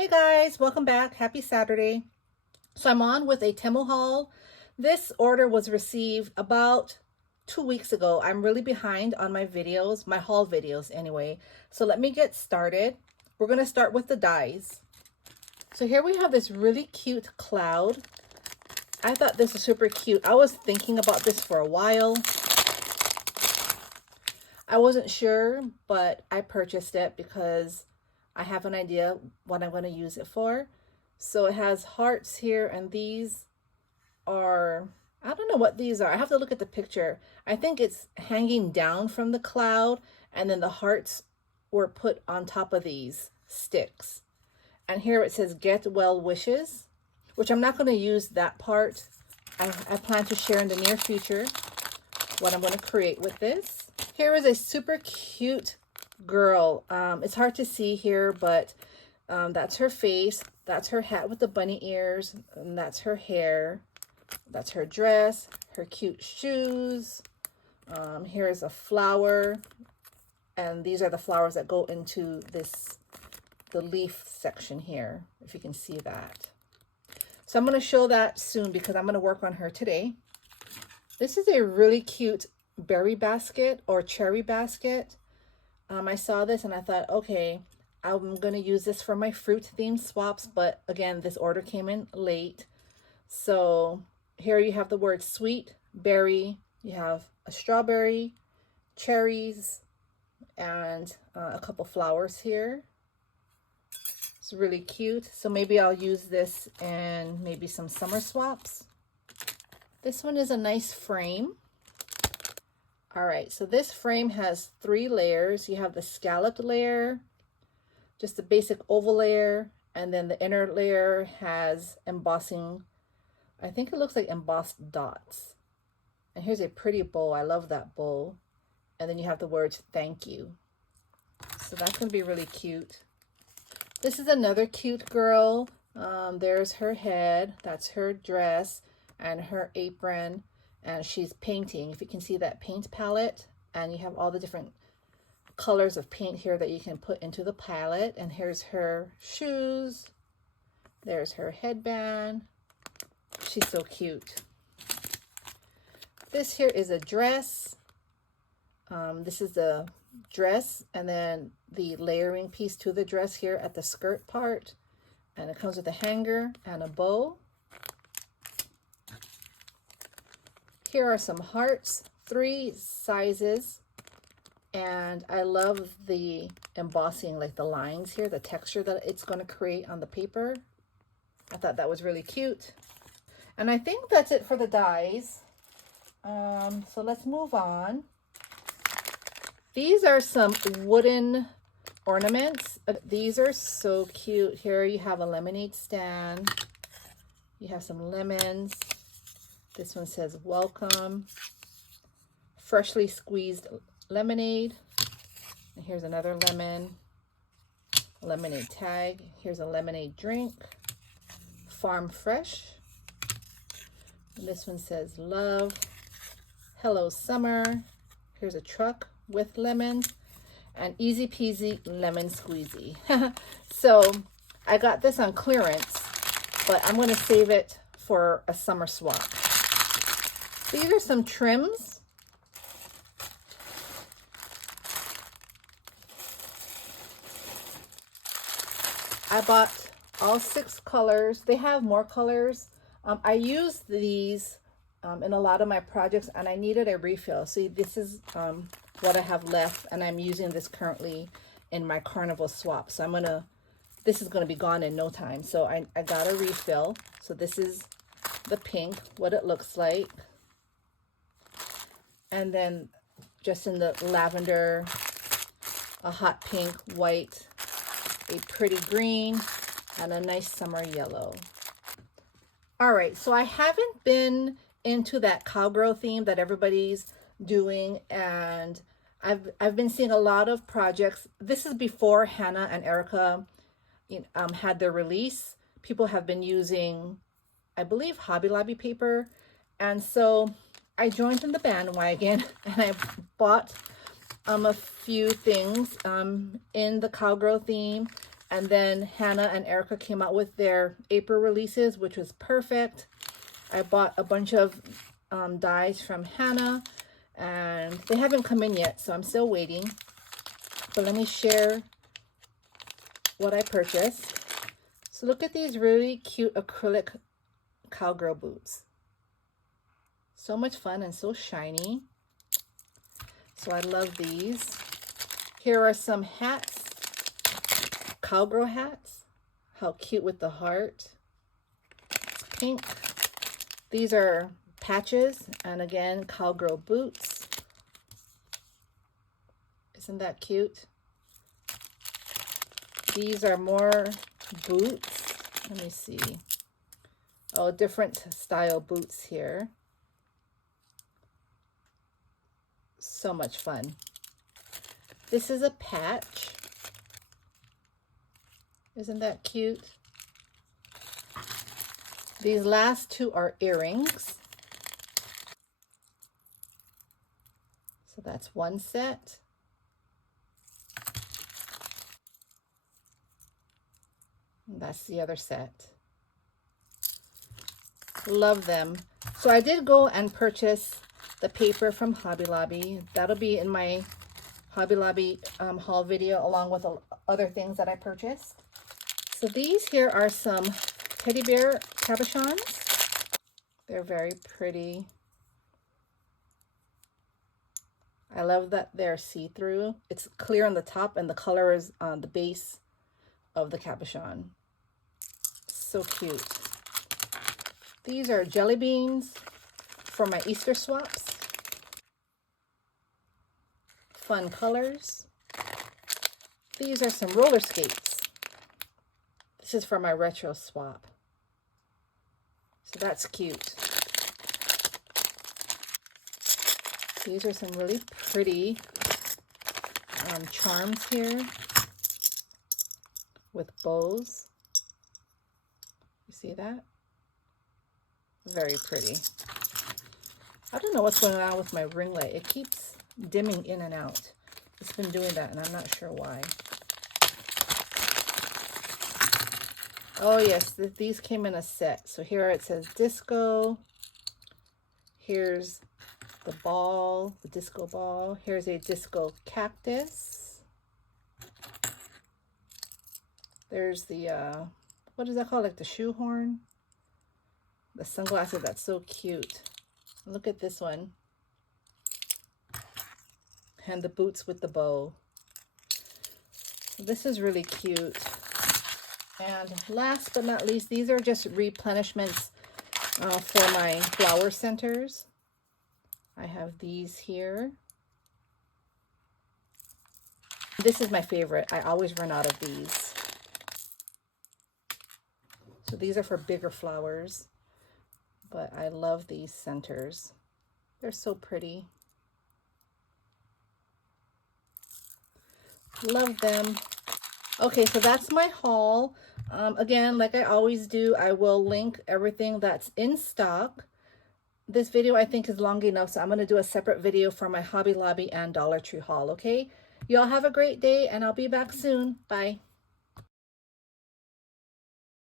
Hey guys, welcome back. Happy Saturday. So I'm on with a Temu haul. This order was received about 2 weeks ago. I'm really behind on my videos, my haul videos anyway. So let me get started. We're going to start with the dies. So here we have this really cute cloud. I thought this was super cute. I was thinking about this for a while. I wasn't sure, but I purchased it because I have an idea what I'm going to use it for. So it has hearts here, and these are, I don't know what these are. I have to look at the picture. I think it's hanging down from the cloud, and then the hearts were put on top of these sticks. And here it says get well wishes, which I'm not going to use that part. I plan to share in the near future what I'm going to create with this. Here is a super cute girl. It's hard to see here, but that's her face. That's her hat with the bunny ears. And that's her hair. That's her dress, her cute shoes. Here is a flower. And these are the flowers that go into the leaf section here, if you can see that. So I'm going to show that soon because I'm going to work on her today. This is a really cute berry basket or cherry basket. I saw this and I thought, okay, I'm going to use this for my fruit themed swaps. But again, this order came in late. So here you have the word sweet, berry. You have a strawberry, cherries, and a couple flowers here. It's really cute. So maybe I'll use this in maybe some summer swaps. This one is a nice frame. All right, so this frame has 3 layers. You have the scalloped layer, just the basic oval layer, and then the inner layer has embossing. I think it looks like embossed dots. And here's a pretty bow. I love that bow. And then you have the words thank you. So that's gonna be really cute. This is another cute girl. There's her head, that's her dress and her apron. And she's painting, if you can see that paint palette, and you have all the different colors of paint here that you can put into the palette. And here's her shoes. There's her headband. She's so cute. This here is a dress. This is the dress, and then the layering piece to the dress here at the skirt part. And it comes with a hanger and a bow. Here are some hearts, 3 sizes, and I love the embossing, like the lines here, the texture that it's going to create on the paper. I thought that was really cute. And I think that's it for the dies. So let's move on. These are some wooden ornaments. These are so cute. Here you have a lemonade stand. You have some lemons. This one says welcome, freshly squeezed lemonade. And here's another lemon, lemonade tag. Here's a lemonade drink, farm fresh. And this one says love, hello summer. Here's a truck with lemons and easy peasy lemon squeezy. So I got this on clearance, but I'm going to save it for a summer swap. These are some trims. I bought all 6 colors. They have more colors. I used these in a lot of my projects, and I needed a refill. See, this is what I have left, and I'm using this currently in my carnival swap. So this is gonna be gone in no time. So I got a refill. So this is the pink, what it looks like. And then just in the lavender, a hot pink, white, a pretty green, and a nice summer yellow. All right, so I haven't been into that cowgirl theme that everybody's doing, and I've been seeing a lot of projects. This is before Hannah and Erica had their release. People have been using, I believe, Hobby Lobby paper, and so I joined in the bandwagon and I bought a few things in the cowgirl theme. And then Hannah and Erica came out with their April releases, which was perfect. I bought a bunch of dies from Hannah, and they haven't come in yet, so I'm still waiting. But let me share what I purchased. So look at these really cute acrylic Cowgirl boots. So much fun and so shiny. So I love these. Here are some hats, Cowgirl hats. How cute with the heart. It's pink. These are patches, and again, Cowgirl boots. Isn't that cute? These are more boots. Let me see. Oh, different style boots here. So much fun. This is a patch. Isn't that cute? These last two are earrings. So that's one set. And that's the other set. Love them. So I did go and purchase the paper from Hobby Lobby. That'll be in my Hobby Lobby haul video, along with other things that I purchased. So these here are some teddy bear cabochons. They're very pretty. I love that they're see-through. It's clear on the top, and the color is on the base of the cabochon. So cute. These are jelly beans for my Easter swaps. Fun colors. These are some roller skates. This is for my retro swap. So that's cute. These are some really pretty charms here with bows. You see that? Very pretty. I don't know what's going on with my ring light. It keeps dimming in and out. It's been doing that, and I'm not sure why. Oh yes, these came in a set. So here it says disco. Here's the ball, the disco ball. Here's a disco cactus. There's the, what is that called? Like the shoehorn? The sunglasses, that's so cute. Look at this one. And the boots with the bow. This is really cute. And last but not least, these are just replenishments for my flower centers. I have these here. This is my favorite. I always run out of these. So these are for bigger flowers, but I love these centers. They're so pretty. Love them. Okay, so that's my haul. Again, like I always do, I will link everything that's in stock. This video I think is long enough, so I'm going to do a separate video for my Hobby Lobby and Dollar Tree haul, okay? Y'all have a great day, and I'll be back soon. Bye.